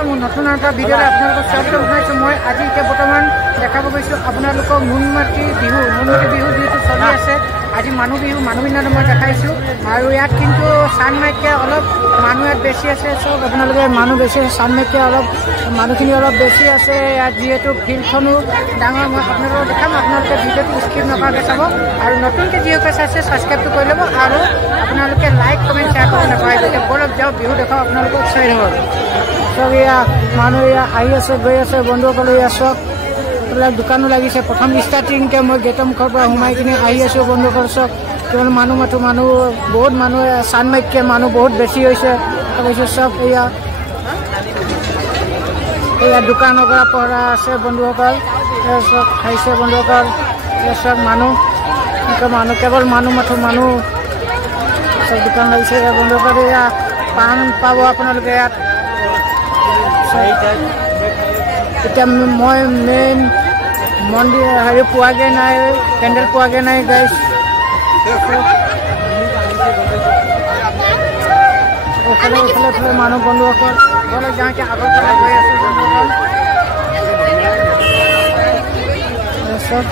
নমস্কাৰ মোৰ নতুন এটা ভিডিঅ'ত আপোনালোকক স্বাগতম জনাইছোঁ। মই আজি এতিয়া বৰ্তমান দেখাব গৈছোঁ আপোনালোকক নুনমাটি বিহু যিহেতু চলি আছে। আজি মানুহ বিহু মই দেখাইছোঁ আৰু ইয়াত কিন্তু চানমাইতকৈ অলপ মানুহ ইয়াত বেছি আছে। চব আপোনালোকে মানুহ বেছি আছে, চানমাইতকৈ অলপ মানুহখিনি অলপ বেছি আছে ইয়াত। যিহেতু ফিল্ডখনো ডাঙৰ, মই আপোনালোকক দেখাম। আপোনালোকে ভিডিঅ'টো স্কিপ নকৰাকৈ চাব আৰু নতুনকৈ যিসকলে চাইছে ছাবস্ক্ৰাইবটো কৰি ল'ব আৰু আপোনালোকে লাইক কমেণ্ট শ্বেয়াৰ কৰিব নাপাহৰিব। এতিয়া বলক যাওঁ বিহু দেখাওঁ আপোনালোকক উৎসাহিত হ'ব। চব এয়া মানুহ এয়া আহি আছে গৈ আছে, বন্ধুসকল এয়া চব এইবিলাক দোকানো লাগিছে। প্ৰথম ষ্টাৰ্টিংকৈ মই গেটৰ মুখৰ পৰা সোমাই কিনে আহি আছোঁ বন্ধুসকল। চব কিয়নো মানুহ বহুত মানুহ চানমাইতকৈ মানুহ বহুত বেছি হৈছে। তাৰপিছত চব এয়া দোকানৰ পৰা পঢ়া আছে বন্ধুসকল, চব খাইছে বন্ধুসকল। চব মানুহ কেৱল মানুহ চব দোকান লাগিছে বন্ধুসকল। এয়া পাণ পাব আপোনালোকে ইয়াত। এতিয়া মই মেইন মন্দিৰ হেৰি পোৱাগৈ নাই, পেণ্ডেল পোৱাগৈ নাই গাইজ। এইফালে মানুহ বন্ধুসকল ঘৰলৈ যাওঁতে আগৰ পৰা গৈ আছোঁ বন্ধুসকল। চব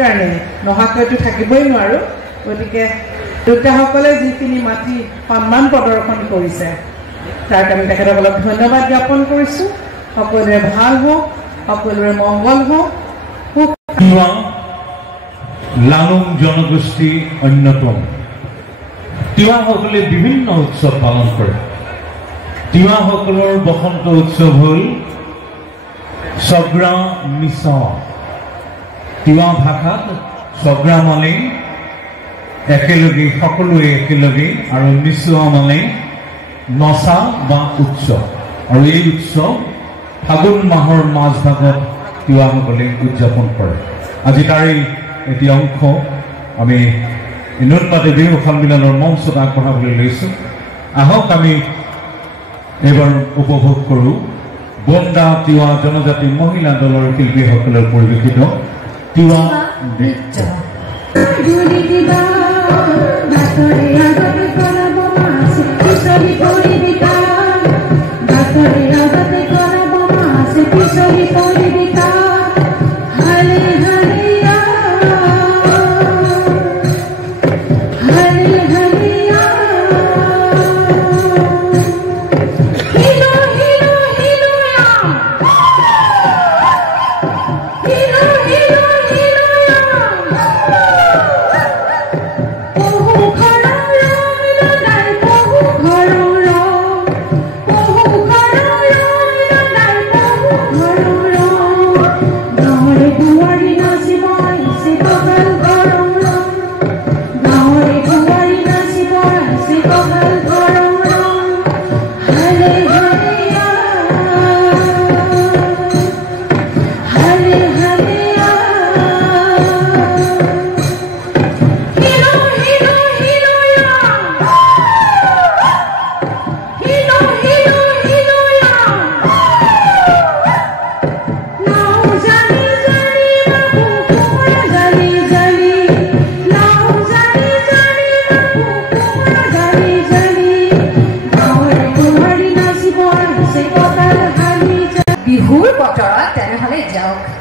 সেইকাৰণে নহাকৈতো থাকিবই নোৱাৰোঁ। গতিকে দেউতাসকলে যিখিনি মাতি সন্মান প্ৰদৰ্শন কৰিছে তাক আমি তেখেতসকলক ধন্যবাদ জ্ঞাপন কৰিছোঁ। সকলোৰে ভাল হওক, সকলোৰে মংগল হওক। লালুং জনগোষ্ঠী অন্যতম। তিৱাসকলে বিভিন্ন উৎসৱ পালন কৰে। তিৱাসকলৰ বসন্ত উৎসৱ হ'ল ছগ্ৰা মিছা। তিৱা ভাষাত ছগ্ৰা মানে একেলগে, সকলোৱে একেলগে, আৰু মিছোৱা মানে নচা বা উৎসৱ। আৰু এই উৎসৱ ফাগুন মাহৰ মাজভাগত তিৱাসকলে উদযাপন কৰে। আজি তাৰে এটি অংশ আমি নুনমাটি বিহু সন্মিলনৰ মঞ্চত আগবঢ়াবলৈ লৈছোঁ। আহক আমি এইবাৰ উপভোগ কৰোঁ বন্দা তিৱা জনজাতি মহিলা দলৰ শিল্পীসকলৰ পৰিৱেশিত তিৱা নৃত্য।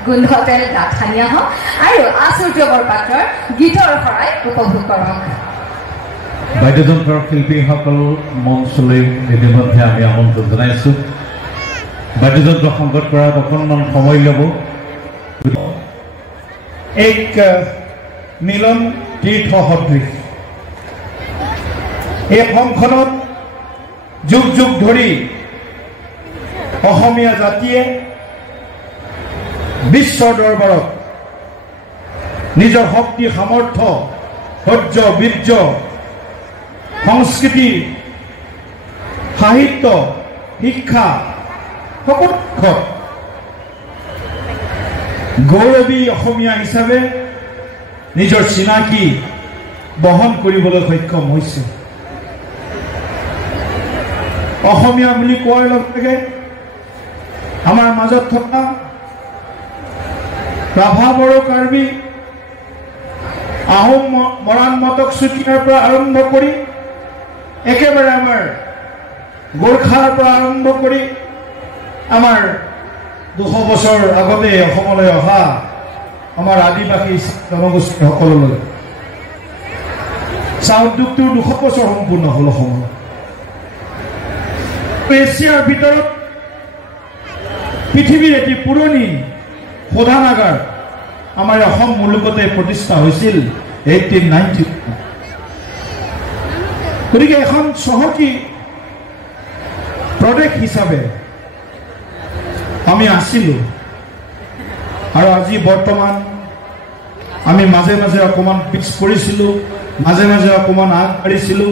গোন্ধতেল ডাঠানীয়া হওক আৰু আশ্চৰ্যকৰ পাত্ৰৰ গীতৰ শৰাই উপভোগ কৰক। বাদ্যযন্ত্ৰৰ শিল্পীসকল মঞ্চলৈ ইতিমধ্যে আমি আমন্ত্ৰণ জনাইছোঁ। বাদ্যযন্ত্ৰ সংগত কৰাত অকণমান সময় ল'ব। এক মিলন তীৰ্থ সদৃশ এই অসমখনত যুগ যুগ ধৰি অসমীয়া জাতিয়ে বিশ্বৰ দৰবাৰত নিজৰ শক্তি, সামৰ্থ্য, ধৈৰ্য, বীৰ্য, সংস্কৃতি, সাহিত্য, শিক্ষা সকলো গৌৰৱী অসমীয়া হিচাপে নিজৰ চিনাকি বহন কৰিবলৈ সক্ষম হৈছে। অসমীয়া বুলি কোৱাৰ লগে লগে আমাৰ মাজত থকা ৰাভা, বড়ো, কাৰ্বি, আহোম, মৰাণ, মটক, চুতীয়াৰ পৰা আৰম্ভ কৰি একেবাৰে আমাৰ গোৰ্খাৰ পৰা আৰম্ভ কৰি আমাৰ 200 বছৰ আগতে অসমলৈ অহা আমাৰ আদিবাসী জনগোষ্ঠীসকললৈ চাহ উদ্যোগটোৰ 200 বছৰ সম্পূৰ্ণ হ'ল অসমত। এছিয়াৰ ভিতৰত পৃথিৱীৰ এটি পুৰণি শোধানাগাৰ আমাৰ অসম মুলুকতে প্ৰতিষ্ঠা হৈছিল 1890। গতিকে এখন চহকী প্ৰদেশ হিচাপে আমি আছিলোঁ। আৰু আজি বৰ্তমান আমি মাজে মাজে অকণমান পিছ পৰিছিলোঁ, মাজে মাজে অকণমান আগবাঢ়িছিলোঁ,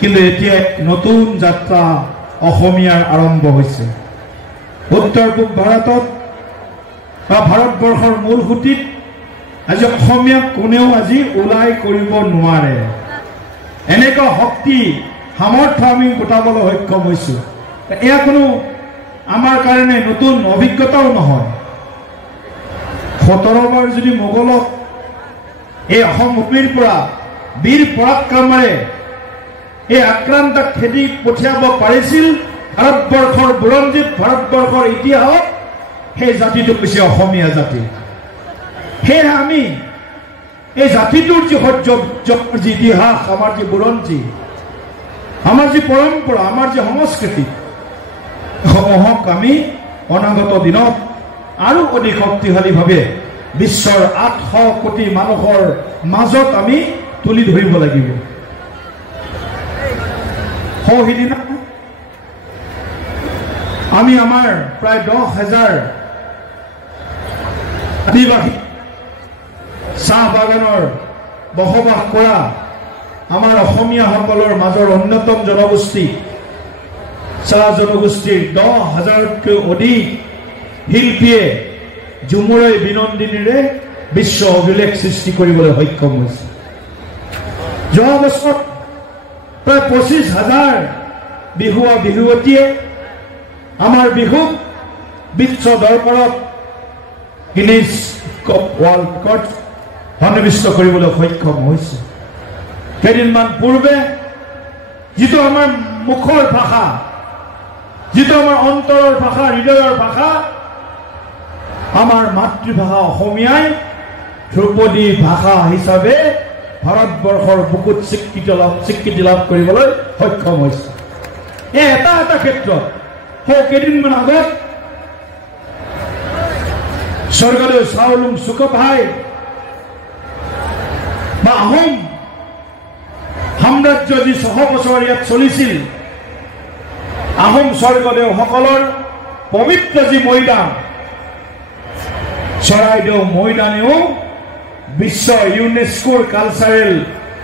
কিন্তু এতিয়া নতুন যাত্ৰা অসমীয়াৰ আৰম্ভ হৈছে। উত্তৰ পূব ভাৰতত বা ভাৰতবৰ্ষৰ মূল সুঁতিত আজি অসমীয়াক কোনেও আজি ওলাই কৰিব নোৱাৰে। এনেকুৱা শক্তি, সামৰ্থ্য আমি গোটাবলৈ সক্ষম হৈছোঁ। এয়া কোনো আমাৰ কাৰণে নতুন অভিজ্ঞতাও নহয়। 17 বাৰ যদি মোগলক এই অসম ভূমিৰ পৰা বীৰ পৰাক্ৰমেৰে এই আক্ৰান্তক খেদি পঠিয়াব পাৰিছিল ভাৰতবৰ্ষৰ বুৰঞ্জীত, ভাৰতবৰ্ষৰ ইতিহাসত সেই জাতিটো হৈছে অসমীয়া জাতি। সেয়ে আমি এই জাতিটোৰ যি সহ্য যি ইতিহাস, আমাৰ যি বুৰঞ্জী, আমাৰ যি পৰম্পৰা, আমাৰ যি সংস্কৃতি, সমূহক আমি অনাগত দিনত আৰু অধিক শক্তিশালীভাৱে বিশ্বৰ 800 কোটি মানুহৰ মাজত আমি তুলি ধৰিব লাগিব। সিদিনা আমি আমাৰ প্ৰায় 10,000 আদিবাসী চাহ বাগানৰ বসবাস কৰা আমাৰ অসমীয়াসকলৰ মাজৰ অন্যতম জনগোষ্ঠী চাহ জনগোষ্ঠীৰ 10,000তকৈ অধিক শিল্পীয়ে ঝুমুৰাই বিনন্দিনীৰে বিশ্ব অভিলেখ সৃষ্টি কৰিবলৈ সক্ষম হৈছে। যোৱা বছৰ প্ৰায় 25,000 বিহুৱা বিহুৱতীয়ে আমাৰ বিহুক বিশ্ব দৰবাৰত গিনিজ ৱৰ্ল্ড ৰেকৰ্ড সন্নিৱিষ্ট কৰিবলৈ সক্ষম হৈছে। কেইদিনমান পূৰ্বে যিটো আমাৰ মুখৰ ভাষা, যিটো আমাৰ অন্তৰৰ ভাষা, হৃদয়ৰ ভাষা, আমাৰ মাতৃভাষা অসমীয়াই ধ্ৰুপদী ভাষা হিচাপে ভাৰতবৰ্ষৰ বুকুত স্বীকৃতি লাভ কৰিবলৈ সক্ষম হৈছে। এই এটা ক্ষেত্ৰত কেইদিনমান আগত স্বৰ্গদেউ চাওলুং চুকাফাই বা আহোম সাম্ৰাজ্য যি 600 বছৰ ইয়াত চলিছিল, আহোম স্বৰ্গদেউসকলৰ পবিত্ৰ যি মৈদাম চৰাইদেউ মৈদানেও বিশ্ব ইউনেস্কোৰ কালচাৰেল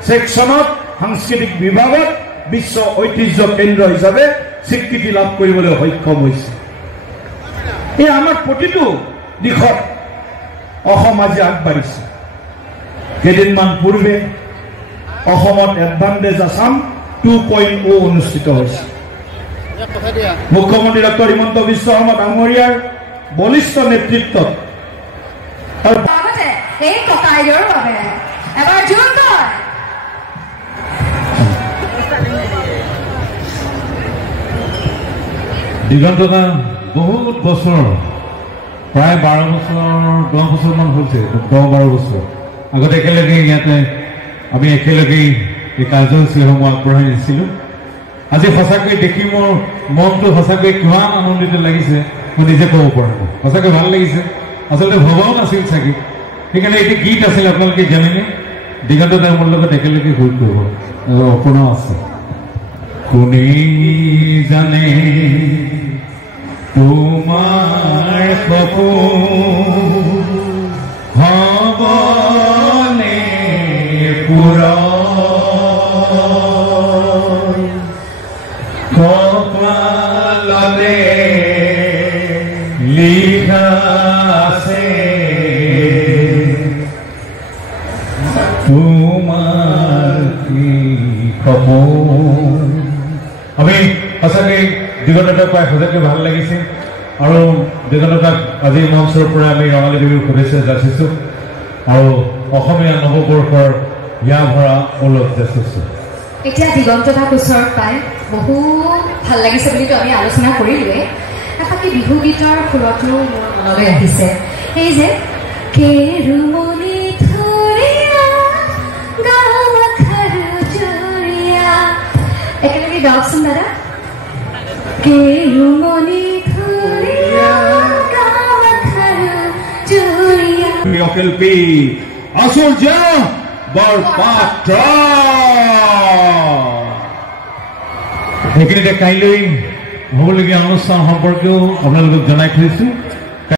ছেকশ্যনত, সাংস্কৃতিক বিভাগত বিশ্ব ঐতিহ্য কেন্দ্ৰ হিচাপে স্বীকৃতি লাভ কৰিবলৈ সক্ষম হৈছে। এই আমাৰ প্ৰতিটো দিশত অসম আজি আগবাঢ়িছে। কেইদিনমান পূৰ্বে অসমত এডভান্টেজ আছাম 2.0 অনুষ্ঠিত হৈছে। মুখ্যমন্ত্ৰী ডক্টৰ হিমন্ত বিশ্ব শৰ্মা ডাঙৰীয়াৰ বলিষ্ঠ নেতৃত্বত দিগন্তদা বহুত বছৰ, প্ৰায় 12 বছৰমান হৈছে, 10-12 বছৰ আগতে একেলগে ইয়াতে আমি একেলগেই এই কাৰ্যসূচীসমূহ আগবঢ়াই নিছিলোঁ। আজি সঁচাকৈ দেখি মোৰ মনটো সঁচাকৈ কিমান আনন্দিত লাগিছে মই নিজে ক'ব পৰা নাই। সঁচাকৈ ভাল লাগিছে, আচলতে ভবাও নাছিল চাগে। সেইকাৰণে এইটো গীত আছিল, আপোনালোকে জানেনে? দিগন্তদা মোৰ লগত একেলগে সুৰ কৰিব, অপোনাও আছে। কোনে জানে তোমাৰ সপোন হবনে পূৰণ, কপালতে লিখা আছে তোমাৰ কি সপোন। আমি সঁচাকৈ দিগন্তদাক পাই সঁচাকৈ ভাল লাগিছে আৰু দিগন্তদাক আজি মঞ্চৰ পৰা আমি ৰঙালী বিহুৰ শুভেচ্ছা যাচিছোঁ আৰু অসমীয়া নৱবৰ্ষৰ হিয়া ভৰা ওলগ যাচিছোঁ। এতিয়া দিগন্তদাক ওচৰত পাই বহুত ভাল লাগিছে বুলিতো আমি আলোচনা কৰিলোৱে। এফাকি বিহু গীতৰ সুৰতো মোৰ মনলৈ আহিছে, এই যে কেৰুমণি ধুৰীয়া গাঁও খাৰু জুৰীয়া, একেলগে গাওকচোন দাদা। কেৰুমণি ধুৰীয়া গাঁও খাৰু জুৰীয়া। শিল্পী আচুৰ্য বৰপাত্ৰ। সেইখিনিতে কাইলৈ হ'বলগীয়া অনুষ্ঠান সম্পৰ্কেও আপোনালোকক জনাই থৈছোঁ।